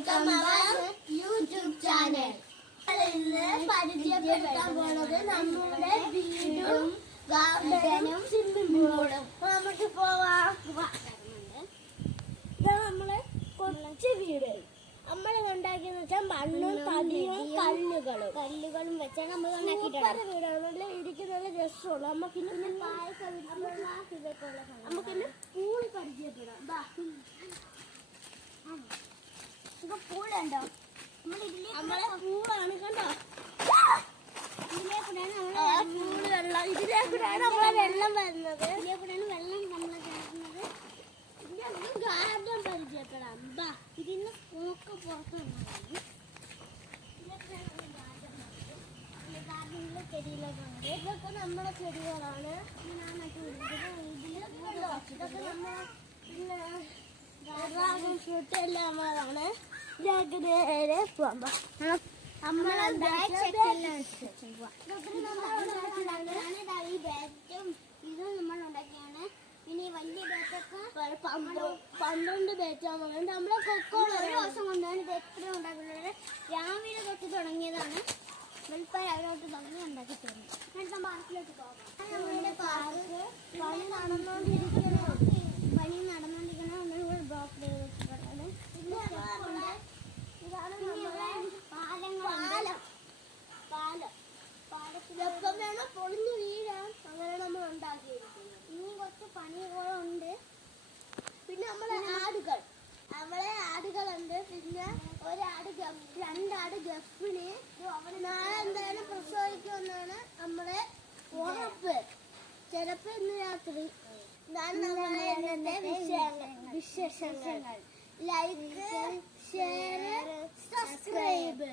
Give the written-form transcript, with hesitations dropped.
Welcome അവർ YouTube channel. ഇന്ന് പരിചയപ്പെടുത്താൻ പോണത് നമ്മുടെ വീടും ഗാർഡനും സ്വിമ്മിംഗ് പൂളും. നമുക്ക് പോവാം. ഇത് നമ്മളെ കൊച്ചു വീട് നമ്മൾ ഉണ്ടാക്കിയെന്ന് വെച്ചാൽ മണ്ണും തടിയും കല്ലുകളും വെച്ചാണ് നമ്മൾ ഉണ്ടാക്കിയിട്ടുള്ളത്. വീടാണ് നല്ല ഇരിക്കുന്ന നല്ല രസമുള്ളൂ. നമുക്കിന്ന് പൂൾ പരിചയപ്പെടാം. പൂളുണ്ടോ? നമ്മളെ പൂളാണ് കണ്ടോ? പൂള് വെള്ളം ഇതിലേക്കൂടെയാണ് നമ്മളെ വെള്ളം വരുന്നത്. ഇതിലേക്കൂടെയാണ് വെള്ളം നമ്മൾ ചേർക്കുന്നത്. ഗാർഡൻ പരിചയപ്പെടാം. ഇതിന് പൂക്ക് പുറത്ത് ഗാർഡനിലെ ചെടികളൊക്കെ ഉണ്ട്. ഇതൊക്കെ നമ്മളെ ചെടികളാണ്. ഇതൊക്കെ നമ്മളെ ഡ്രാഗൺ ഫ്രൂട്ട് എല്ലാം ആണ്. നേരെ പോവാം. ഇത് നമ്മൾ ഉണ്ടാക്കിയാണ്. ഇനി വലിയ ബേറ്റൊക്കെ 12 ബേറ്റാണ്. നമ്മളെ കൊക്കോള ഒരു ദിവസം കൊണ്ടാണ് ഇത് എത്ര ഉണ്ടാക്കുന്നത്. രാവിലെ തൊട്ട് തുടങ്ങിയതാണ്. വെളുപ്പായി അതിലോട്ട് തുടങ്ങി ഉണ്ടാക്കി തരുന്നു. അടുത്ത പാർക്കിലോട്ട് പോകാം. നമ്മുടെ പാർക്ക് പണി നടന്നുകൊണ്ടിരിക്കുന്ന ഒന്നുകൂടെ ബ്ലോക്ക് ചെയ്തിട്ടുള്ളത്. ഇതാണ് പാലം വേണം പൊളിഞ്ഞു വീഴാൻ. അങ്ങനെ നമ്മൾ ഉണ്ടാക്കിയിരിക്കുന്നത്. ഇനി കുറച്ച് പണികളുണ്ട്. പിന്നെ നമ്മളെ ആടുകളുണ്ട്. പിന്നെ രണ്ടാട് ഗപ്പിന് നാളെ എന്തായാലും പ്രസവിക്കുമെന്നാണ് നമ്മളെ ഉറപ്പ്. ചിലപ്പോ ഇന്ന് രാത്രി. ഇതാണ് നമ്മളെ ഇന്നത്തെ വിശേഷങ്ങൾ. Like, share, subscribe.